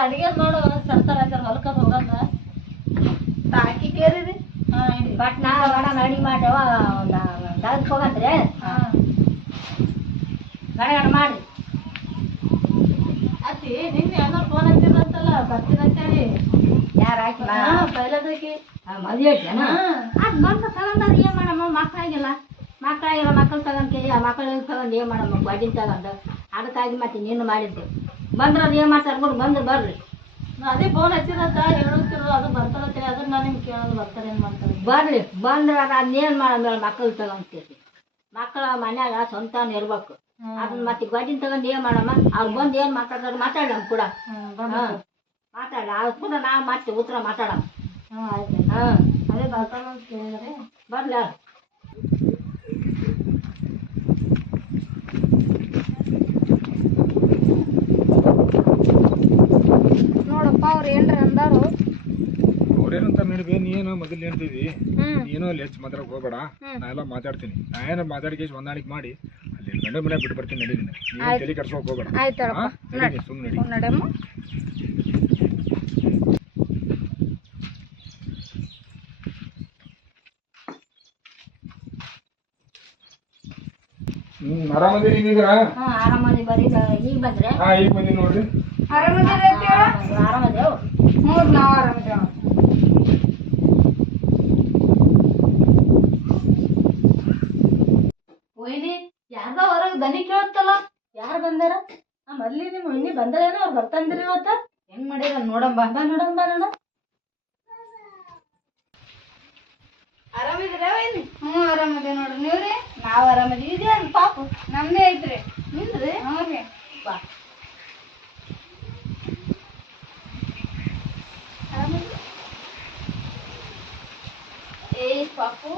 ಅಡಿಗೆ ಮಾಡೋ ಸರ್ತಾರ ಹೊಲಕ್ಕ ಹೋಗಂದ ತಾಕಿ ಕೇರಿರಿ ಬಟ್ ನಾ ಅಡಿಗೆ ಮಾಡ್ಯಾವ ದಗದ್ ಹೋಗಂತ್ರಿ ಗಡಗಡ ಮಾಡ್ರಿ ಅತ್ತಿ ನಿನ್ನೆ ಏನೋ ಫೋನ್ ಹಚ್ಚಿರಂತಲ್ಲ ಬರ್ತೀನಂತೇಳಿ ಯಾರು ಹಾಕಿ ಪೈಲದಕ್ಕೆ ಮದುವೆ ಐತೇನ ಅದು ಬಂದು ತಗೊಂಡ್ರೆ ಏನು ಮಾಡಮ್ಮ ಮಕ್ಕಳಾಗಿಲ್ಲ ಮಕ್ಕಳು ತಗೊಂಡ್ಕೆ ಮಕ್ಕಳಿಗೆ ತಗೊಂಡು ಏನು ಮಾಡಮ್ಮ ಬಡ್ಡಿನ ತಗೊಂಡು ಅದಕ್ಕಾಗಿ ಮತ್ತೆ ನೀನು ಮಾಡಿದ್ದೆ ಬಂದ್ರೆ ಅದು ಏನು ಮಾಡ್ತಾರೆ ಬಿಡು ಬಂದ್ರೆ ಬರ್ರಿ ಅದೇ ಫೋನ್ ಹಚ್ಚಿರಂತ ಹೇಳುತ್ತಿರು ಅದು ಬರ್ತಾರತ್ತೆ ಅದನ್ನ ನಾನು ನಿಮ್ಗೆ ಕೇಳೋದು ಬರ್ತಾರೆ ಏನು ಮಾಡ್ತಾರೆ ಬರ್ರಿ ಬಂದ್ರೆ ಅದನ್ನೇನು ಮಾಡಂದ್ರೆ ಮಕ್ಕಳು ತಗೊಂಡ್ಕೇಸಿ ಮಕ್ಕಳ ಮನ್ಯಾಗ ಸ್ವಂತಾನ ಇರ್ಬೇಕು ಅದನ್ನ ಮತ್ತೆ ಬಡ್ಡಿನ ತಗೊಂಡು ಏನು ಮಾಡಮ್ಮ ಅವ್ರು ಬಂದು ಏನು ಮಾತಾಡ್ತಾರೆ ಮಾತಾಡಮ್ಮ ಕೂಡ ಮಾತಾಡ ಅದು ಕೂಡ ನಾವು ಮತ್ತೆ ಉತ್ತರ ಮಾತಾಡಮ್ಮ ಆಯ್ತು ಅದೇ ಬರ್ತಾರ ಅಂತ ಕೇಳಿದ್ರೆ ಬರ್ಲ ನೋಡಪ್ಪ ಅವ್ರು ಏನ್ರ ಅಂದಾರು ಅವ್ರೇನಂತ ನಡಿವೆ ನೀನು ಮೊದಲು ಹೇಳ್ತೀವಿ ನೀನು ಅಲ್ಲಿ ಹೆಚ್ಚು ಮಾತಾಡಕ್ ಹೋಗ್ಬೇಡ ನಾ ಎಲ್ಲ ಮಾತಾಡ್ತೀನಿ ನಾ ಏನೋ ಮಾತಾಡಿ ಹೊಂದಾಣಿಕೆ ಮಾಡಿ ಅಲ್ಲಿ ಗಂಡ ಮನೆ ಬಿಟ್ಟು ಬರ್ತೀನಿ ನಡಿ ನೀನು ತಲೆ ಕೆಡ್ಸೋಕ್ ಹೋಗ್ಬೇಡ ಸುಮ್ಮನೆ ನಡಿ ನಡಮ್ಮ ಆರಾಮದಿರಿ ಈಗ ಆರಾಮದಿ ಬರ್ರಿ ಈಗ ಬಂದ್ರೆ ಈಗ ಬಂದಿ ನೋಡ್ರಿ ಆರಾಮದೇವ್ ನಾವು ಆರಾಮದೇವ್ ಒಯ್ನಿ ಯಾರ್ದ ಹೊರಗೆ ದನಿ ಕೇಳುತ್ತಲ್ಲ ಯಾರು ಬಂದಾರ ಮೊದ್ಲಿ ನಿಮ್ಮ ಒಯ್ನಿ ಬಂದರೇನೋ ಅವ್ರು ಬರ್ತಂದ್ರಿ ಇವತ್ತ ಹೆಂಗ್ ಮಾಡಿರ ನೋಡಂಬ ನೋಡೋಣ ಆರಾಮಿದ್ರೆ ಒಯ್ನಿ ಆರಾಮದೇವ್ ನೋಡ್ರಿ ನೀವ್ರಿ ನಾವ್ ಆರಾಮದೀವಿ ಇದೇ ಪಾಪು ನಮ್ದೇ ಐತ್ರಿ ನಿಂದ್ರಿ ಹ್ಞೂ ರೀ ಬಾ ಏ ಪಾಪು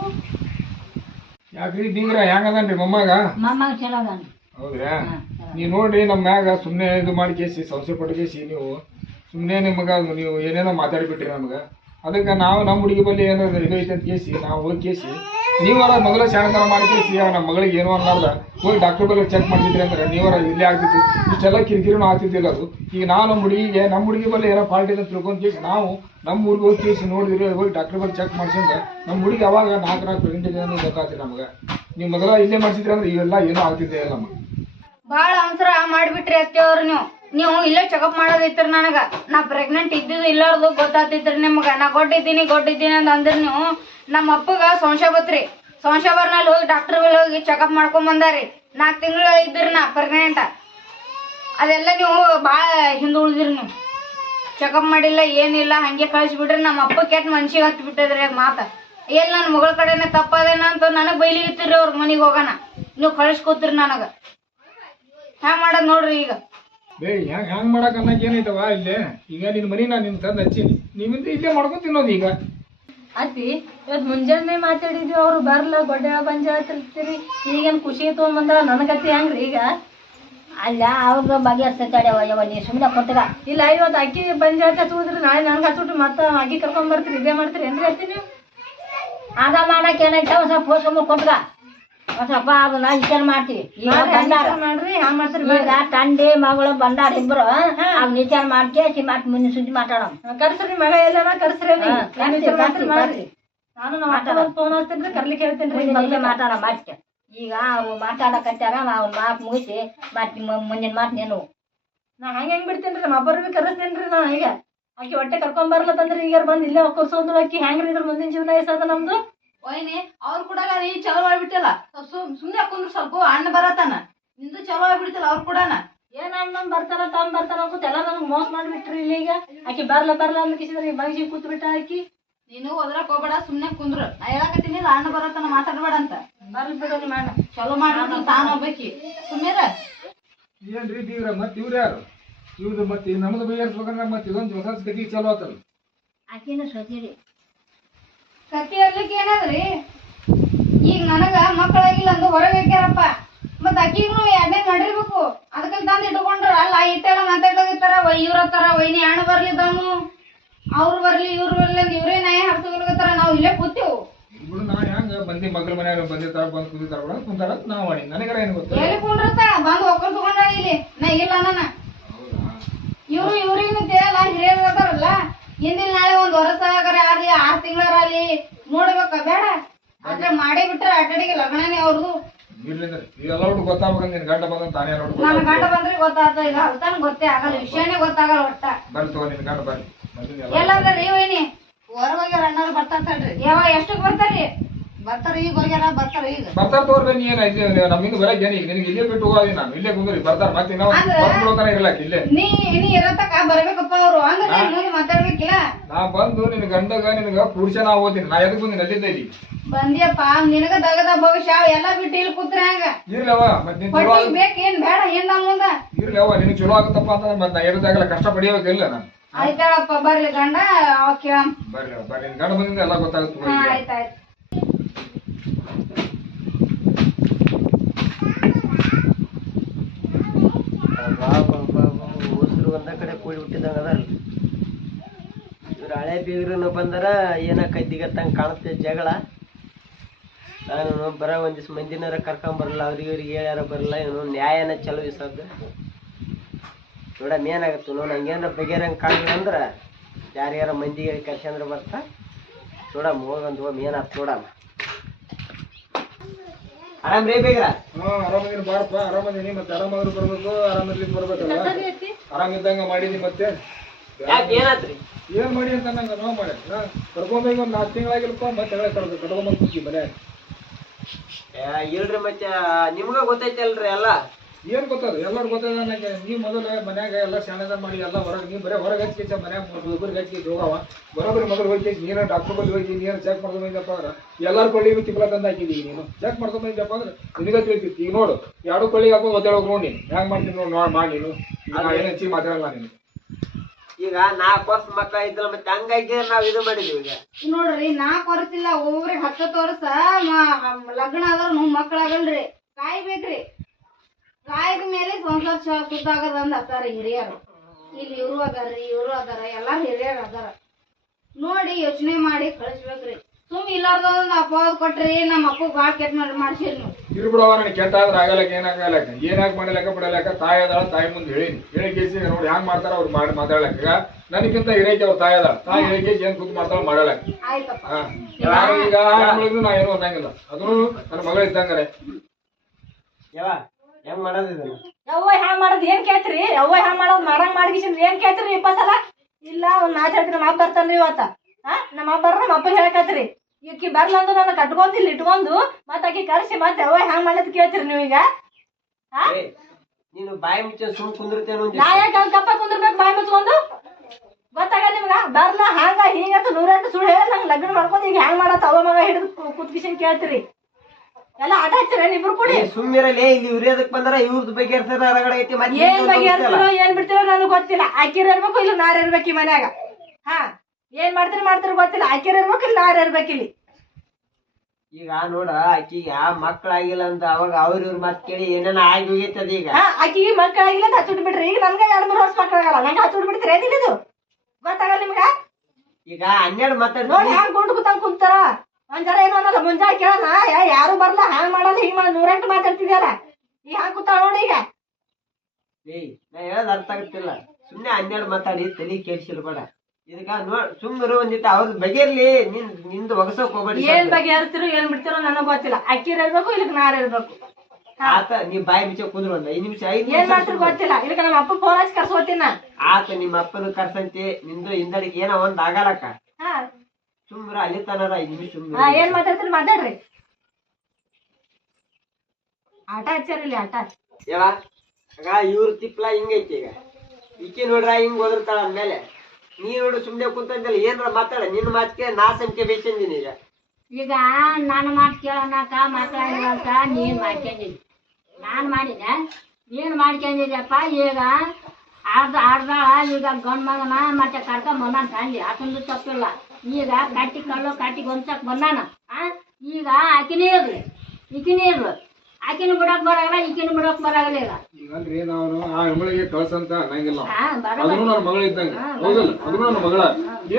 ಯಾಕ್ರಿ ಬೀಗ್ರ ಹೆಂಗದನ್ರಿ ಮೊಮ್ಮಗ ಮೊಮ್ಮಗ ಚೆನ್ನಾಗಣ್ಣ ಹೌದ್ರಾ ನೀವು ನೋಡ್ರಿ ನಮ್ಮ ಮ್ಯಾಗ ಸುಮ್ಮನೆ ಇದು ಮಾಡಿ ಕೇಸಿ ಸಂಶಯ ಪಟ್ಟು ಕೇಸಿ ನೀವು ಸುಮ್ಮನೆ ನಿಮಗೆ ನೀವು ಏನೇನೋ ಮಾತಾಡಿಬಿಟ್ರಿ ನಮ್ಗೆ ಅದಕ್ಕೆ ನಾವು ನಮ್ಮ ಹುಡುಗಿ ಬಲ್ಲಿ ಏನೋ ಇದು ಐತೆ ಅಂತ ಕೇಸಿ ನಾವು ಹೋಗಿ ಕೇಸಿ ನೀವರ ಮೊದಲ ಶಾಣತನ ಮಾಡಿ ಕೇಸಿ ನಮ್ಮ ಮಗಳಿಗೆ ಏನೋ ಅನ್ನಾರ್ದ ಹೋಗಿ ಡಾಕ್ಟರ್ ಬಲ್ಲಿ ಚೆಕ್ ಮಾಡ್ತಿದ್ರಿ ಅಂದ್ರೆ ನೀವರ ಇಲ್ಲೇ ಆಗ್ತಿತ್ತು ಇಷ್ಟೆಲ್ಲ ಕಿರಿಕಿರಿನೂ ಆಗ್ತಿದ್ದಿಲ್ಲ ಅದು ಈಗ ನಾವು ನಮ್ಮ ಹುಡುಗಿ ಬಲ್ಲಿ ಏನೋ ಫಾಲ್ಟ್ ಇದೆ ಅಂತ ತಿಳ್ಕೊಂಡು ಕೇಸಿ ನಾವು ನಮ್ಮ ಊರಿಗೆ ಹೋಗಿ ಕೇಸಿ ನೋಡಿದ್ರಿ ಹೋಗಿ ಡಾಕ್ಟರ್ ಬಲ್ಲಿ ಚೆಕ್ ಮಾಡ್ಸಿದ್ರೆ ನಮ್ಮ ಹುಡುಗಿ ಅವಾಗ 4 ಪ್ರೆಗ್ನೆಂಟ್ ಇದೆ ಅನ್ನೋದು ಗೊತ್ತಾಗ್ತದೆ ನಮ್ಗೆ ನೀವು ಮೊದಲ ಇಲ್ಲೇ ಮಾಡ್ಸಿದ್ರಿ ಅಂದ್ರೆ ಇವೆಲ್ಲ ಏನೂ ಆಗ್ತಿದ್ದೆ ಇಲ್ಲ ನಮ್ಗೆ ಭಾಳ ಅವಸರ ಮಾಡಿಬಿಟ್ರಿ ಅತ್ತೆಯವ್ರು ನೀವು ಇಲ್ಲೇ ಚೆಕಪ್ ಮಾಡೋದೈತ್ರಿ ನನಗ ನಾ ಪ್ರೆಗ್ನೆಂಟ್ ಇದ್ದಿದ್ದು ಇಲ್ಲಾರ್ದು ಗೊತ್ತಾಗ್ತೈತ್ರಿ ನಿಮ್ಗ ನಾ ಗೊಡ್ಡಿದ್ದೀನಿ ಅಂತ ಅಂದ್ರಿ ನೀವು ನಮ್ಮ ಅಪ್ಪಗ ಸಂಶಯ ಬತ್ರಿ ಸಂಶಯ ಬರ್ನಲ್ಲಿ ಹೋಗಿ ಡಾಕ್ಟರ್ ಬಳಿ ಹೋಗಿ ಚೆಕಪ್ ಮಾಡ್ಕೊಂಡ್ ಬಂದಾರಿ 4 ತಿಂಗಳು ಇದ್ರಿ ನಾ ಪ್ರೆಗ್ನೆಂಟ್ ಅದೆಲ್ಲ ನೀವು ಭಾಳ ಹಿಂದೆ ಉಳಿದಿರಿ ನೀವು ಚೆಕಪ್ ಮಾಡಿಲ್ಲ ಏನಿಲ್ಲ ಹಂಗೆ ಕಳಿಸ್ಬಿಡ್ರಿ ನಮ್ಮ ಅಪ್ಪ ಕೆಟ್ಟ ಮನ್ಸಿಗೆ ಹತ್ತಿ ಬಿಟ್ಟದ್ರಿ ಮಾತ ಏನ್ ನನ್ನ ಮಗಳ ಕಡೆನೆ ತಪ್ಪದೇನ ಅಂತ ನನಗ್ ಬೈಲಿಗಿತ್ತೀರಿ ಅವ್ರ ಮನಿಗೆ ಹೋಗೋಣ ನೀವು ಕಳಿಸ್ಕೊತೀರಿ ನನಗ ಹ್ಯಾಂಗ ಮಾಡೋದ್ ನೋಡ್ರಿ ಈಗ ಹೆಂಗ್ ಮಾಡಕ್ ಅನ್ನಕ್ ಏನೈತವ ಇಲ್ಲೇ ಈಗ ನಿನ್ ಮನಿ ನಾ ನಿಮ್ ತಂದ್ ಹಚ್ಚೀನಿ ನೀವಿಂದ ಇಲ್ಲೇ ಮಾಡ್ಕೊಂಡ್ ತಿನ್ನೋದು ಈಗ ಅತ್ತಿ ಇವತ್ತು ಮುಂಜಾನೆ ಮಾತಾಡಿದ್ವಿ ಅವ್ರು ಬರ್ಲ ಗೊಡ್ಡ ಪಂಚಾಯತ್ರಿ ಈಗೇನು ಖುಷಿ ತೊಗೊಂಬಂದ್ರ ನನಗತ್ತಿ ಹೆಂಗ್ರಿ ಈಗ ಅಲ್ಲ ಅವ್ರ ಬಗೆಹರಿಸ್ತೈತಾಡ್ಯವ ನೀ ಸುಮ್ಮನೆ ಕೊಟ್ಟಗ ಇಲ್ಲ ಇವತ್ತು ಅಕ್ಕಿ ಪಂಚಾಯತ್ ಹಚ್ಚಿದ್ರಿ ನಾಳೆ ನನಗೆ ಹಚ್ಬಿಟ್ಟು ಮತ್ತೆ ಅಕ್ಕಿ ಕರ್ಕೊಂಡ್ ಬರ್ತೀರಿ ಇದೇ ಮಾಡ್ತೀರಿ ಏನ್ರಿ ಅತ್ತಿ ನೀವು ಆಗ ಮಾಡಕ್ಕೆ ಏನೈತೆ ಒಂದ್ ಸ್ವಲ್ಪ ಪೋಸ್ಕೊಂಬ ಕೊಟ್ಟಗ ಒಂದ್ ಸ್ವಲ್ಪ ಅದನ್ನ ವಿಚಾರ ಮಾಡ್ತೀವಿ ಈಗ ಬಂದಾರ ಮಾಡ್ರಿ ಹ್ಯಾಂಗ ಮಾಡ್ತೀರಿ ಈಗ ತಂದೆ ಮಗಳು ಬಂದಾರ ಇಬ್ರು ಅವ್ನ ವಿಚಾರ ಮಾಡ್ಕೇಸಿ ಮತ್ತೆ ಮುಂದೆ ಸುದ್ದಿ ಮಾತಾಡೋಣ ಕರ್ಸ್ರಿ ಮಗ ಎಲ್ಲಾರ ಕರ್ಸ್ರಿ ಮಾಡ್ರಿ ನಾನು ನಮ್ಮ ಅಕ್ಕ ಫೋನ್ ಹಚ್ತೀನಿ ಕರ್ಲಿಕ್ಕೆ ಹೇಳ್ತೀನಿ ಮಾತಾಡ ಮತ್ತೆ ಈಗ ಅವು ಮಾತಾಡಕತ್ತಾರ ಅವ್ನ ಮಾತು ಮುಗಿಸಿ ಮತ್ತೆ ಮುಂದಿನ ಮಾತು ನೀನು ನಾ ಹೆಂಗ್ ಬಿಡ್ತೇನ್ರಿ ನಮ್ಮ ಅಬ್ಬರು ಕರೆಸ್ತೇನ್ರಿ ನಾ ಈಗ ಆಕಿ ಹೊಟ್ಟೆ ಕರ್ಕೊಂಡ್ ಬರ್ಲತ್ತಂದ್ರಿ ಈಗ ಬಂದ್ ಇಲ್ಲೇ ಕೊರ್ಸೋದು ಆಕಿ ಹೆಂಗ್ರಿ ಇದ್ರ ಮುಂದಿನ ಜೀವನ ಎಷ್ಟದ ನಮ್ದು ಒಯ್ನಿ ಅವ್ರು ಕೂಡ ನೀ ಚಲೋ ಆಗ್ಬಿಟ್ಟಿಲ್ಲ ಸುಮ್ನೆ ಕುಂದ್ರ ಸ್ವಲ್ಪ ಅಣ್ಣ ಬರತಾನ ನಿಂದು ಚಲೋ ಆಗ್ಬಿಡ್ತಿಲ್ಲ ಅವ್ರು ಕೂಡನ ಏನ್ ಅಣ್ಣ ಬರ್ತಾನ ತಮ್ಮ ಬರ್ತಾನ ಅಂತ ಎಲ್ಲ ನನಗ್ ಮೋಸ ಮಾಡ್ಬಿಟ್ರಿ ಇಲ್ಲಿ ಈಗ ಆಕಿ ಬರ್ಲ ಅನ್ಕಿಸಿದ್ರಿ ಮಗಿಸಿ ಕೂತ್ ಬಿಟ್ಟ ಆಕಿ ನೀನು ಹೋದ್ರಕ್ ಹೋಗ್ಬೇಡ ಸುಮ್ನೆ ಕುಂದ್ರು ನಾ ಹೇಳಕತ್ತೀನಿ ಅಣ್ಣ ಬರತಾನ ಮಾತಾಡ್ಬೇಡ ಅಂತ ಬರ್ಲಿ ಬಿಡು ನಿಮ್ಮ ಅಣ್ಣ ಚಲೋ ಮಾಡ್ಬಿಟ್ಟು ತಾನು ಹೋಗ್ಬೇಕಿ ಸುಮ್ಮೇರ ಏನ್ರಿ ಬೀಗ್ರ ಮತ್ ಇವ್ರು ಯಾರು ಇವ್ರದ್ದು ಮತ್ತೆ ನಮ್ದು ಬಗೆಹರಿಸ್ಬೇಕಂದ್ರೆ ಮತ್ತೆ ಇದೊಂದು ಹೊಸ ಗತಿ ಚಲೋ ಆತಲ್ಲ ಆಕಿನ ಸೋತಿರಿ ಕತ್ತಿ ಅರ್ಲಿಕ್ಕೆ ಏನದ್ರಿ ಈಗ ನನಗ ಮಕ್ಕಳಾಗಿಲ್ಲ ಅಂದು ಹೊರಗೆ ಹಾಕ್ಯಾರಪ್ಪ ಮತ್ ಅಕ್ಕಿಗೂ ಎಣ್ಣೆ ಮಾಡಿರ್ಬೇಕು ಅದಕ್ಕಂತ ತಂದು ಇಟ್ಕೊಂಡ್ರ ಅಲ್ಲ ಇಟ್ಟೆಲ್ಲ ಮಾತಾಡ್ಲಾಗಿರ್ತಾರ ಇವ್ರತ್ತಾರ ವೈನಿ ಹಣ ಬರ್ಲಿದ್ದವನು ಅವ್ರು ಬರ್ಲಿ ಇವ್ರು ಬರ್ಲಿ ಅಂತ ಇವ್ರೇ ನಾಯಿ ಹಾಕ್ಸೋರ್ಗತ್ತಾರ ನಾವು ಇಲ್ಲೇ ಕೂತೇವು ಇವ್ರು ನಾ ಹೆಂಗ ಬಂದಿ ಮಗ್ಳ ಮನ್ಯಾಗ ಬಂದಿರ್ತಾರ ಬಂದ್ ಕುಂದಿರ್ತಾರ ಕುಂತಾರ ನಾವ್ ಮಾಡಿ ನನಗರ ಏನ್ ಗೊತ್ತ ಎಲ್ಲಿ ಕುಂಡ್ರತ್ತ ಬಂದು ಒಕ್ಕರ್ ತಗೊಂಡ ಇಲ್ಲಿ ನಾ ಇಲ್ಲ ನನ್ನ ಇವ್ರಿಗೂ ತಿಳಿಯಲ್ಲ, ಹಿರಿಯರು ಅದಾರಲ್ಲ, ಹಿಂದಿನ ನಾಳೆ ಒಂದ್ ವರ್ಷ ಆಗ್ಲಿ 6 ತಿಂಗಳಾಗಲಿ ನೋಡ್ಬೇಕ ಬೇಡ ಅದ್ರ ಮಾಡೇ ಬಿಟ್ರ ಅಡ್ಡಡಿಗೆ ಲಗ್ನನೇ ಅವ್ರದು. ಎಲ್ಲ ಗೊತ್ತಾಗ್ಬೇಕಂತ ನಿನ್ ಗಂಡ ಬಂದ ತಾನೇ ನನ್ನ ಗಂಡ ಬಂದ್ರೆ ಗೊತ್ತಾಗ್ತದ, ಈಗ ಅಲ್ತಾನ ಗೊತ್ತೇ ಆಗಲ್ಲ, ವಿಷಯನೇ ಗೊತ್ತಾಗಲ್ಲ ಒಟ್ಟ. ಬರ್ಲಿ ತಗೋ ನಿನ್ ಗಂಡ ಬರ್ಲಿ. ಎಲ್ಲಂದ್ರಿ ವೈನಿ? ಹೊರಗ್ ಹೋಗ್ಯಾರ ಅಣ್ಣಾರು ಬರ್ತಾರ್ರಿ. ಎಷ್ಟಕ್ ಬರ್ತಾರಿ? ಬರ್ತಾರ ಈಗ ಹೋಗ್ಯಾರ, ಬರ್ತಾರ ಈಗ. ಬರ್ತಾರ ತೋರ್ಬೇ ನೀ ಏನ ನಮ್ಮಿಂದ ಬರಕ್ ಏನ್ ಈಗ ನಿನ್ಗೆ ಇಲ್ಲೇ ಬಿಟ್ಟು ಹೋಗಿ ನಾನು ಇಲ್ಲೇ ಕುಂದ್ರಿ ಬರ್ತಾರ ಮತ್ತೆ ನಾವು ಇರ್ಲಾಕ ಇಲ್ಲೇ ನೀ ಇರತಕ್ಕ ಬರ್ಬೇಕಪ್ಪ ಅವ್ರು, ಅಂದ್ರೆ ಮುಂದೆ ಮಾತಾಡ್ಬೇಕಿಲ್ಲ. ನಾ ಬಂದು ನಿನ್ ಗಂಡಗ ನಿನಗ ಪುರುಷ ನಾ ಓದಿನಿ, ನಾ ಎದಕ್ ಬಂದಿನಿ ಅಲ್ಲಿದ್ದ ಇಲ್ಲಿ ಬಂದಿಯಪ್ಪ, ನಿನಗ ದಗದ ಭವಿಷ್ಯ ಎಲ್ಲ ಬಿಟ್ಟು ಇಲ್ಲಿ ಕೂತ್ರ ಹಂಗ ಇರ್ಲವ ಮತ್ ನಿನ್ ಚಲೋ ಬೇಕೇನ್ ಬೇಡ ಏನ್ ನಮ್ ಮುಂದ ಇರ್ಲವ ನಿನ್ ಚಲೋ ಆಗತ್ತಪ್ಪ ಅಂತ ಮತ್ ನಾ ಎಡದಾಗಲ್ಲ ಕಷ್ಟ ಪಡಿಯೋಕಿಲ್ಲ ನಾನು. ಆಯ್ತಾಳಪ್ಪ ಬರ್ಲಿ ಗಂಡ ಅವ ಕೇಳಮ್. ಬರ್ಲಿ ಬರ್ಲಿ ನಿನ್ ಗಂಡ ಬಂದಿಂದ ಎಲ್ಲ ಗೊತ್ತಾಗುತ್ತೆ. ಆಯ್ತಾಯ್ತು. ಉಸಿರು ಒಂದ ಕಡೆ ಕೂಡಿ ಬಿಟ್ಟಿದಂಗ ಅದಲ್ಲ. ಇವ್ರ ಹಳೆ ಬೀಗ್ರನು ಬಂದರ ಏನ ಕದ್ದಿಗತ್ತಂಗ ಕಾಣುತ್ತೆ ಜಗಳ. ನಾನು ಬರ ಒಂದಿವ್ಸ ಮಂದಿನಾರ ಕರ್ಕೊಂಬರಲ್ಲ, ಅವ್ರಿಗೆ ಹೇಳ್ಯಾರ ಬರಲ್ಲ. ಇವನು ನ್ಯಾಯನ ಚಲೋ ಇಸದ್ದು ನೋಡಮ್ ಏನಾಗತ್ತು ನೋಡ. ಹಂಗೇನಾರ ಬಗೆರಂಗೆ ಕಾಣಲಿಲ್ಲ ಅಂದ್ರ ಯಾರ್ಯಾರ ಮಂದಿಗೆ ಕರ್ಸಂದ್ರ ಬರ್ತಾ ನೋಡಮ್ ಹೋಗಂದ್ ಏನಾತ್ ನೋಡಮ್ಮ. ಆರಾಮ್ರಿ ಬೇಗ್ರ? ಆರಾಮದಿನಿ ಬಾರಪ್ಪ, ಆರಾಮದಿನಿ. ಮತ್ತೆ ಆರಾಮಾದ್ರು ಬರ್ಬೇಕು, ಆರಾಮಿರ್ಲಿಕ್ಕೆ ಬರ್ಬೇಕಲ್ಲ. ಆರಾಮಿದ್ದಂಗ ಮಾಡಿದೀನಿ. ಮತ್ತೆ ಯಾಕೆ ಏನಾತ್ರಿ? ಏನ್ ಮಾಡಿ ಅಂತ ನಂಗೆ ನಾವು ಮಾಡಿ ಕರ್ಕೊಂಡೋಗಿ ಒಂದ್ 4 ತಿಂಗಳಾಗಿಲ್ಪ. ಮತ್ತೆ ಕರ್ಕೊಂಡ್ ಕೂತಿ ಮನೆ. ಇಲ್ರಿ ಮತ್ತೆ ನಿಮ್ಗ ಗೊತ್ತೈತಲ್ರಿ ಎಲ್ಲ. ಏನ್ ಗೊತ್ತದ? ಎಲ್ಲರೂ ಗೊತ್ತದ ನನಗೆ. ನೀವ್ ಮೊದಲ ಮನ್ಯಾಗ ಎಲ್ಲ ಶಾಣದ ಮಾಡಿ ಎಲ್ಲ ಹೊರಗೆ ನೀವ್ ಬರೀ ಹೊರಗೆ ಹಚ್ಚಿಕ ಮನ್ಯಾಗ ಒಬ್ಬರಿಗೆ ಹಚ್ಚಿಕೆ ಹೋಗವ ಬರೋಬ್ರಿ ಮೊದಲು ಹೋಗಿ ನೀನು ಡಾಕ್ಟರ್ ಬಲ್ಲಿ ಹೋಗಿ ನೀನು ಚೆಕ್ ಮಾಡ್ಕೊಂಡ್ ಬಂದಪ್ಪ ಅಂದ್ರೆ ಎಲ್ಲಾರು ಕೊಳ್ಳಿಗೂ ತಿಪ್ಪಲ ತಂದು ಹಾಕಿದೀವಿ. ನೀನು ಚೆಕ್ ಮಾಡ್ಕೊಂಡ್ ಬಂದಪ್ಪ ಅಂದ್ರೆ ನಿನಗ ತಿಳಿತಿತ್ತು. ಈಗ ನೋಡು 2 ಕೊಳ್ಳಿಗೆ ಹಾಕೋ ಒತ್ತೇಳೋಗಿ ನೋಡಿ ಹೆಂಗ್ ಮಾಡ್ತೀನಿ ನೋಡಿ ಮಾಡಿ ನೀನು ಏನ್ ಹೆಚ್ಚಿಗೆ ಮಾತಾಡಲ್ಲ ನೀನು. ಈಗ 4 ವರ್ಷ ಮಕ್ಕಳ ಇದ್ರ ಮತ್ತೆ ಹಂಗಾಗಿ ನಾವ್ ಇದು ಮಾಡಿದ್ವಿ. ಈಗ ನೋಡ್ರಿ 4 ವರ್ಷ ಇಲ್ಲ, ಒಬ್ಬೊಬ್ರಿಗೆ 10 ವರ್ಷ ಲಗ್ನ ಆದ್ರೂ ಮಕ್ಕಳಾಗಲ್ರಿ. ಕಾಯ್ಬೇಕ್ರಿ. ಕಾಯ್ದ ಮೇಲೆ ಸಂಸಾರ ಸುತ್ತಾಗದಂದ ಅತ್ತಾರ ಹಿರಿಯರು. ಇಲ್ಲಿ ಇವ್ರು ಅದಾರ್ರಿ, ಇವ್ರು ಅದಾರ, ಎಲ್ಲಾರು ಹಿರಿಯರ್ ಅದಾರ. ನೋಡಿ ಯೋಚನೆ ಮಾಡಿ ಕಳಿಸ್ಬೇಕ್ರಿ. ಸುಮ್ ಇಲ್ಲಾರ್ದೊಂದ್ ಅಪವಾದ ಕೊಟ್ರಿ, ನಮ್ಮ ಅಪ್ಪಗ್ ಬಾಳ್ ಕೆಟ್ಟ ಮಾಡ್ಸಿರಿ ನೀವು. ಇರ್ಬಿಡವ ನನಗೆ ಕೆಟ್ಟ ಆದ್ರೆ ಆಗಲಕ್ಕ ಏನಾಗಲಕ್ಕ ಏನಾಗ ಮಾಡಲಕ್ಕ ಬಿಡಲಕ್ಕ. ತಾಯಿ ಅದಾಳ, ತಾಯಿ ಮುಂದೆ ಹೇಳಿ ಕೇಸಿ ನೋಡಿ ಹ್ಯಾಂಗ್ ಮಾಡ್ತಾರ ಅವ್ರು ಮಾಡಿ ಮಾತಾಡಲಕ್ಕ. ಈಗ ನನಗಿಂತ ಹಿರೇಕೆ ಅವ್ರ ತಾಯಿ ಅದಾಳ, ತಾಯಿ ಹೇಳಿಕೆ ಏನ್ ಕೂತ್ ಮಾಡ್ತಾಳ ಮಾಡಲಕ್ಕ. ಆಯ್ತಪ್ಪ. ಈಗ ನಾ ಏನೋ ಅನ್ನಂಗಿಲ್ಲ, ಅದನ್ನು ನನ್ನ ಮಗಳ ಇದ್ದಂಗಾರೆ. ಹೆಂಗ್ ಮಾಡೋದಿದ? ಯವ್ವ ಹ್ಯಾಂಗ ಮಾಡೋದು ಏನ್ ಕೇಳ್ತೀರಿ? ಯವ್ವ ಹ್ಯಾಂಗ ಮಾಡೋದು ಮಾಡಂಗ್ ಮಾಡಿಗಿಸಿನ್ ಏನ್ ಕೇಳ್ತೀರಿ? 20 ಸಲ ಇಲ್ಲ ಒಂದ್ ಮಾತಾಡ್ತೀರಿ. ನಮ್ಮ ಅಪ್ಪ ಬರ್ತಾನ್ರಿ ಇವತ್ತ. ನಮ್ಮ ಅಪ್ಪ ಬರ್ರ ನಮ್ಮ ಅಪ್ಪ ಹೇಳಕತ್ರಿ. ಈಕಿ ಬರ್ಲಂದು ನಾನು ಕಟ್ಕೊಂಡ್ ಇಲ್ಲಿ ಇಟ್ಕೊಂಡು ಮತ್ತ ಆಕಿ ಕರ್ಸಿ ಮತ್ತೆ ಯವ್ವ ಹ್ಯಾಂಗ ಮಾಡೋದ್ ಕೇಳ್ತೀರಿ ನೀವೀಗ? ನೀನು ಬಾಯಿ ಮುಚ್ಚ ಸುಮ್ ಕುಂದಿರ್ತೇನೋ. ನಾ ಯಾಕೆ ಕಪ್ಪ ಕುಂದಿರ್ಬೇಕು ಬಾಯಿ ಮುಚ್ಕೊಂಡು? ಗೊತ್ತಾಗಲ್ಲ ನಿಮ್ಗ? ಬರ್ಲ ಹಂಗ ಹಿಂಗಂತ 108 ಸುಳ್ಳು ಹೇಳ ನಂಗೆ ಲಗ್ನ ಮಾಡ್ಕೊಂಡು ಈಗ ಹ್ಯಾಂಗ ಮಾಡತ್ತ ಅವ ಮಗ ಹಿಡಿದು ಕುತ್ಕಿಸಿನ್ ಕೇಳ್ತೀರಿ? ಎಲ್ಲ ಆಟ ಹಚ್ಚಿರ ಇಬ್ರು ಕೂಡಿ? ಸುಮ್ಮಿರಲ್ಲೇ ಇಲ್ಲಿ ಇವ್ರದಕ್ ಬಂದ್ರ ಇವ್ರದ್ ಬಗ್ಗೆ ಹೊರಗಡೆ ಐತಿ. ಏನ್ ಬಗೆಹರ್ತಿರೋ ಏನ್ ಬಿಡ್ತಿರೋ ನನಗ್ ಗೊತ್ತಿಲ್ಲ. ಆಕಿರ್ ಇರ್ಬೇಕು ಇಲ್ಲ ನಾರ್ ಇರ್ಬೇಕು ಈ ಮನ್ಯಾಗ. ಏನ್ ಮಾಡ್ತೀರಿ ಗೊತ್ತಿಲ್ಲ. ಆಕಿರ್ ಇರ್ಬೇಕು ಇಲ್ಲ ನಾರ್ ಇರ್ಬೇಕು ಇಲ್ಲಿ. ಈಗ ನೋಡ ಆಕಿಗೆ ಮಕ್ಕಳಾಗಿಲ್ಲ ಅಂತ ಅವಾಗ ಅವ್ರ ಮಾತ್ ಕೇಳಿ ಏನೇನ ಆಗಿ ಹೋಗೈತದ. ಈಗ ಆಕಿಗೆ ಮಕ್ಕಳಾಗಿಲ್ಲ ಅಂತ ಹಚ್ಚಿಟ್ ಬಿಡ್ರಿ. ಈಗ ನನ್ಗ 2-3 ವರ್ಷ ಮಕ್ಕಳಾಗಲ್ಲ, ನಂಗೆ ಹಚ್ಚಿಟ್ ಬಿಡ್ತೀರಿ ಏನಿಲ್ಲ ಇದು? ಗೊತ್ತಾಗಲ್ಲ ನಿಮ್ಗ? ಈಗ 12 ಮಾತಾಡ್ ನೋಡಿ ಹ್ಯಾಂಗ ಗುಂಡು ಕೂತಂಗ್ ಕುಂತಾರ. ಒಂದ್ ಜನ ಏನೋ ಅನ್ನಲ್ಲ, ಮುಂಜಾನೆ ಕೇಳೋಣ ಯಾರು ಬರ್ಲ ಹ್ಯಾಂಗ ಮಾಡಲ್ಲ ಹಿಂಗ್ 108 ಮಾತಾಡ್ತಿದ್ಯಾರ. ಈಗ ಹ್ಯಾಂಗ ಕೂತಾಳ ನೋಡಿ. ಈಗ ನಾ ಹೇಳದ್ ಅರ್ಥ ಆಗತ್ತಿಲ್ಲ. ಸುಮ್ನೆ 12 ಮಾತಾಡಿ ತಲೆ ಕೇಳಿಸಿರ್ಬೇಡ. ಇದಕ್ಕ ಸುಮ್ಮರು ಒಂದಿಟ್ಟು ಅವ್ರದ್ ಬಗೆರ್ಲಿ. ನಿಂದು ಒಗಸೋಕ್ ಹೋಗ್ಬೇಡಿ. ಏನ್ ಬಗೆಹರ್ತಿರೋ ಏನ್ ಬಿಡ್ತಿರೋ ನನಗ್ ಗೊತ್ತಿಲ್ಲ. ಅಕ್ಕಿರ್ ಇರ್ಬೇಕು ಇಲ್ಲಿಗ್ ನಾರ್ ಇರ್ಬೇಕು. ಆತ ನೀ ಬಾಯಿ ಮುಚ್ಚ ಕುಂದ್ರು 5 ನಿಮಿಷ ಏನ್ ಮಾಡ್ತಿರ್ ಗೊತ್ತಿಲ್ಲ. ಇದಕ್ಕ ನಮ್ಮ ಅಪ್ಪ ಫೋನ್ ಹಚ್ಚಿ ಕರ್ಸೋತೀನಿ ನಾನು. ಆತ ನಿಮ್ಮ ಅಪ್ಪನ ಕರ್ಸಂತಿ ನಿಂದು ಹಿಂದಡಿಗೆ ಏನೋ ಒಂದ್ ಆಗಲಕ್ಕ. ಸುಮ್ರ ಅಲ್ಲಿ ತನರ 5 ನಿಮಿಷ ಸುಮ್ರ. ಏನ್ ಮಾತಾಡ್ತೀರಿ ಮಾತಾಡ್ರಿ. ಆಟ ಹಚ್ಚಾರಿಲ್ಲಿ ಆಟ. ಆಗ ಇವ್ರ ತಿಪ್ಲ ಹಿಂಗೈತಿ. ಈಗ ಈಕಿ ನೋಡ್ರ ಹಿಂಗ್ ಓದಿರ್ತಾಳ ಅಂದ್ಮೇಲೆ ನೀ ನೋಡು ಸುಮ್ನೆ ಕುಂತಂತಲ್ಲ ಏನ್ರ ಮಾತಾಡ. ನಿನ್ನ ಮಾತಿಗೆ ನಾ ಸಂಖ್ಯೆ ಬೇಕಂದಿನಿ. ಈಗ ನನ್ನ ಮಾತು ಕೇಳೋಣಕ ಮಾತಾಡಿದಂತ ನೀನ್ ಮಾಡ್ಕೊಂಡಿದ್ದಿ. ನಾನು ಮಾಡಿದೆ ನೀನ್ ಮಾಡ್ಕೊಂಡಿದ್ಯಪ್ಪ. ಈಗ ಅರ್ಧ ಈಗ ಗಂಡ್ ಮಗನ ಮತ್ತೆ ಕರ್ಕೊಂಡ್ ಬಂದಾನ ತಂದಿ. ಆತಂದು ತಪ್ಪಿಲ್ಲ. ಈಗ ಕಟ್ಟಿ ಕಳ್ಳು ಕಟ್ಟಿ ಗೊಂಚಕ್ ಬಂದಾನ. ಈಗ ಆಕಿನೇ ಇರ್ಲಿ ಈಕಿನೇ ಇರ್ಲಿ. ಆಕಿನ ಬಿಡಕ್ ಬರಾಗಲ್ಲ, ಈಕಿನ ಬಿಡಕ್ ಬರಾಗಲ್ಲ. ಈಗಲ್ರಿ ನಾವು ಆ ಹೆಣ್ಗಳಿಗೆ ಕಳ್ಸಂತ ಅನ್ನಂಗಿಲ್ಲ. ಅದನ್ನು ನನ್ನ ಮಗಳ ಇದ್ದಂಗ ಹೌದಲ್ಲ, ಅದನ್ನು ನನ್ನ ಮಗಳ.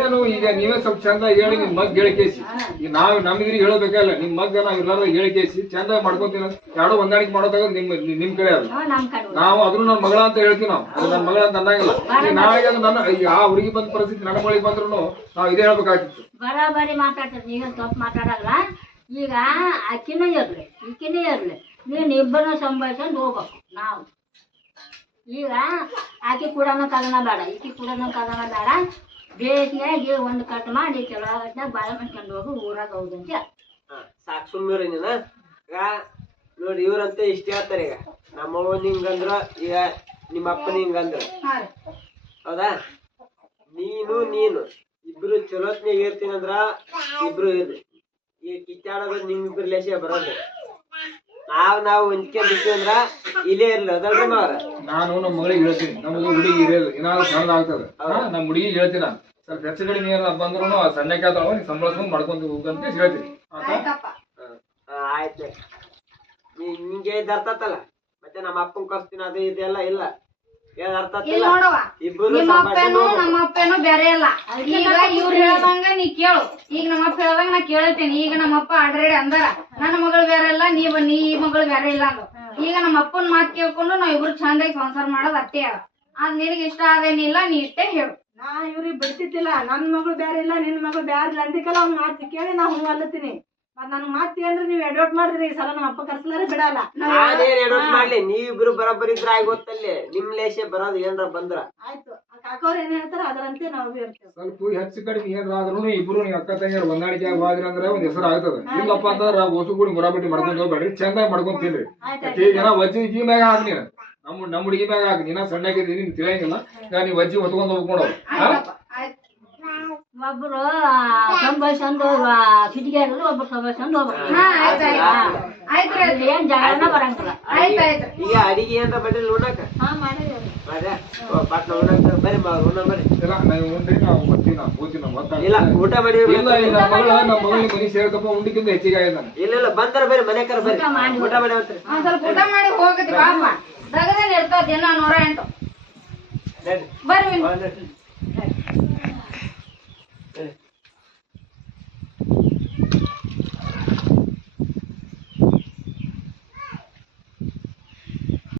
ಏನು ಈಗ ನೀವೇ ಸ್ವಲ್ಪ ಚಂದ ಹೇಳಿ ನಿಮ್ ಮಗ್ ಹೇಳಿಕೇಸಿ ಈಗ ನಾವ್ ನಮ್ಗಿರಿ ಹೇಳಬೇಕಲ್ಲ ನಿಮ್ ಮಗ್ಗ ನಾವ್ ಎಲ್ಲಾರ ಹೇಳಿಕೇಸಿ ಚಂದ ಮಾಡ್ಕೊಂತೀವಿ ಯಾರೋ ಹೊಂದಾಣಿಕೆ ಮಾಡೋದಾಗ ನಿಮ್ ಕಡೆ ಅದು ನಮ್ ಕಡೆ ನಾವು ಅದನ್ನು ನನ್ನ ಮಗಳ ಅಂತ ಹೇಳ್ತೀವಿ ನಾವು ಅದು ನನ್ನ ಮಗಳ ಅಂತ ಅನ್ನಂಗಿಲ್ಲ ಈಗ ನಾಳೆಗೆ ಅದು ನನ್ನ ಈಗ ಆ ಹುಡುಗಿ ಬಂದ ಪರಿಸ್ಥಿತಿ ನನ್ನ ಮಗಳಿಗೆ ಬಂದ್ರು ನಾವ್ ಇದೇ ಹೇಳ್ಬೇಕಾಗ್ತಿತ್ತು. ಬರಾಬರಿ ಮಾತಾಡ್ತಾರೆ ನೀವೇನು ತಪ್ಪು ಮಾತಾಡಲ್ಲ. ಈಗ ಅಕ್ಕಿನೇ ಇರ್ಲಿ ಈಕಿನೇ ಇರ್ಲಿ ನೀನು ಇಬ್ಬರನ್ನ ಸಂಭಾಳಿಸ್ಕೊಂಡು ಹೋಗ್ಬೇಕು ನಾವು. ಈಗ ಆಕಿ ಕೂಡನ ಕದನ ಬೇಡ ಈಕಿ ಕೂಡನ ಕದನ ಬೇಡ, ಬೇಸಿಗೆಯಾಗಿ ಒಂದು ಕಟ್ ಮಾಡಿ ಕೆಳಗಟ್ಟಾಗ ಬಾಳೆ ಮಾಡ್ಕೊಂಡು ಹೋಗಿ ಊರಾಗ ಹೋದಂತ ಸಾಕು ಸುಮ್ಮನೆ ನೀನ. ಈಗ ನೋಡಿ ಇವ್ರಂತೆ ಇಷ್ಟ ಹೇಳ್ತಾರೆ. ಈಗ ನಮ್ಮವ್ವನ್ ಹಿಂಗಂದ್ರ ಈಗ ನಿಮ್ಮ ಅಪ್ಪನ ಹಿಂಗಂದ್ರ ಹೌದಾ, ನೀನು ಇಬ್ರು ಚಲೋತ್ನಾಗ ಇರ್ತೀನಂದ್ರ ಇಬ್ರು ಇರ್ರಿ. ಈಗ ಕಿತ್ತಾಡೋದು ನಿಮ್ಮಿಬ್ರು ಲೇಸೆ ಬರೋದು. ನಾವು ಹೊಂದ್ಕೊಂಡಿರ್ತೀವಿ ಅಂದ್ರ ಇಲ್ಲೇ ಇರ್ಲಿ ಅದಲ್ರಿ ಮಾವ್ರ. ನಾನು ನಮ್ಮ ಮಗಳಿಗೆ ಹೇಳ್ತೀನಿ ನಮ್ದು ಹುಡುಗಿ ಇರೋದು ಏನಾದ್ರು ಸಣ್ಣ ಆಗ್ತದೆ ನಮ್ಮ ಹುಡುಗಿ ಹೇಳ್ತೀನಿ ನಾನು ಸ್ವಲ್ಪ ಹೆಚ್ಚು ಕಡಿಮೆ ಏನಾರ ಬಂದ್ರು ಸಣ್ಣಕ್ಕೆ ಆತಾವ ನೀನ್ ಸಂಬಳಸ್ಕೊಂಡ್ ಮಾಡ್ಕೊಂತ ಹೋಗಂತ ಹೇಳ್ತೀನಿ. ಆಯ್ತು ನಿಂಗೆ ಇದು ಅರ್ಥ ಆತಲ್ಲ. ಮತ್ತೆ ನಮ್ಮ ಅಪ್ಪನ್ ಕರ್ಸ್ತೀನಿ ಅದು ಇದೆಲ್ಲ ಇಲ್ಲ ಅರ್ಥ ಇಲ್ಲಿ ನೋಡವ್ವ, ಇಬ್ರು ನಿಮ್ಮ ಅಪ್ಪೇನು ನಮ್ಮ ಅಪ್ಪೇನು ಬೇರೆ ಇಲ್ಲ. ಈಗ ಇವ್ರು ಹೇಳ್ದಂಗ ನೀ ಕೇಳು. ಈಗ ನಮ್ಮ ಅಪ್ಪ ಹೇಳ್ದಂಗ ನಾ ಕೇಳ್ತೇನೆ. ಈಗ ನಮ್ಮ ಅಪ್ಪ ಆಲ್ರೆಡಿ ಅಂದಾರ ನನ್ನ ಮಗಳು ಬೇರೆ ಇಲ್ಲ ನೀ ಈ ಮಗಳು ಬೇರೆ ಇಲ್ಲ ಅಂದ್ರು. ಈಗ ನಮ್ಮ ಅಪ್ಪನ ಮಾತು ಕೇಳ್ಕೊಂಡು ನಾವ್ ಇಬ್ರು ಚಂದಾಗಿ ಸಂಸಾರ ಮಾಡೋದ್ ಅಷ್ಟೇ ಅದ. ಅದ್ ನಿನಗೆ ಇಷ್ಟ ಆದೇನಿಲ್ಲ ನೀ ಇಷ್ಟೇ ಹೇಳು. ನಾ ಇವ್ರಿಗೆ ಬಿಡ್ತಿದ್ದಿಲ್ಲ ನನ್ ಮಗಳು ಬೇರೆ ಇಲ್ಲ ನಿನ್ ಮಗಳು ಬೇರೆ ಇಲ್ಲ ಅಂದಿಕಲ್ಲ ಅವ್ನ ಮಾತು ಕೇಳಿ ನಾ ಹ್ಞೂ ಅಲ್ಲತ್ತೀನಿ. ಮತ್ ನನ್ ಮಾತು ಅಂದ್ರೆ ನೀವ್ ಎಡವಟ್ ಮಾಡಿದ್ರಿ ಈ ಸಲ ನಮ್ಮ ಅಪ್ಪ ಕರ್ಸಲಾರೆ ಬಿಡಲ್ಲ. ನಾನೇನ್ ಎಡವಟ್ ಮಾಡ್ಲಿ, ನೀವಿಬ್ರು ಬರೋಬ್ಬರಿ ಇದ್ರ ಆಗಿ ಗೊತ್ತಲ್ಲಿ ನಿಮ್ ಲೇಸೆ ಬರೋದು ಏನ್ರ ಬಂದ್ರ ಆಯ್ತು ಕಾಕೋರ್ ಏನ್ ಹೇಳ್ತಾರ ಅದರಂತೆ ನಾವು ಇರ್ತೇವೆ. ಸ್ವಲ್ಪ ಹೆಚ್ಚು ಕಡಿಮೆ ಏನಾದ್ರೂ ಇಬ್ರು ನೀವು ಅಕ್ಕ ತಂಗಿಯರು ಹೊಂದಾಣಿಕೆ ಆಗಿ ಅಂದ್ರೆ ಒಂದ್ ಹೆಸರು ಆಗ್ತದೆ. ಇಲ್ಲಪ್ಪ ಅಂತಂದ್ರ ಹೊಸ ಕೂಡ ಮುರಾಬಿಟ್ಟಿ ಮಾಡ್ಕೊಂಡ್ ಹೋಗ್ಬೇಡ್ರಿ, ಚಂದಾಗಿ ಮಾಡ್ಕೊಂತೀನ್ರಿ. ಈಗ ವಜ್ಜಿ ಮ್ಯಾಗ ಹಾಕ್ ನೀನು ನಮ್ಮ ಹುಡುಗಿ ಮ್ಯಾಗ ಹಾಕಿ ನೀನ ಸಣ್ಣಾಗಿದ್ದೀನಿ ನಿನ್ ತಿಳಿಯಂಗಿಲ್ಲ. ಈಗ ನೀವ್ ವಜ್ಜಿ ಹೊತ್ಕೊಂಡ್ ಹೋಗ್ಕೊಂಡು ಒಬ್ರು ಸಂಭಾಳಿಸ್ಕೊಂಡು ಕಿಟಕಿಯಾಗಲು ಒಬ್ರು ಸಂಭಾಳಿಸ್ಕೊಂಡು ಹೋಗ್ಬೇಕು. ಏನ್ ಜಗಳನ ಬರಂಗಿಲ್ಲ. ಈಗ ಅಡಿಗೆ ಏನ್ರ ಬಡ್ರಿ ಉಣ್ಣಾಕ ಪಾಟ್ನ ಉಣ್ಣಾಕ ಬರ್ರಿ ಉಣ್ಣ ಬರ್ರಿ. ಇಲ್ಲ ನಾವು ಉಂಡ್ರಿ ನಾವು ಬರ್ತೀವಿ ನಾವು ಹೋಗ್ತೀವಿ ನಾವು ಗೊತ್ತಾಗ ಇಲ್ಲ ಊಟ ಮಾಡಿ ಇಲ್ಲ ನಮ್ಮ ಮಗಳಿಗೆ ಮನಿ ಸೇರ್ಕಪ್ಪ ಉಂಡಿಕ್ಕಿಂತ ಹೆಚ್ಚಿಗೆ ಆಗಿದೆ ನಾನು. ಇಲ್ಲ ಬಂದ್ರ ಬರ್ರಿ ಮನೆಕರ ಬರ್ರಿ ಊಟ ಮಾಡಿ ಅಂತ್ರಿ. ಸ್ವಲ್ಪ ಊಟ ಮಾಡಿ ಹೋಗತಿ ಬಾಪ. ದಗದಲ್ಲಿ ಇರ್ತಾವ ದಿನ 108 ಬರ್ರಿ.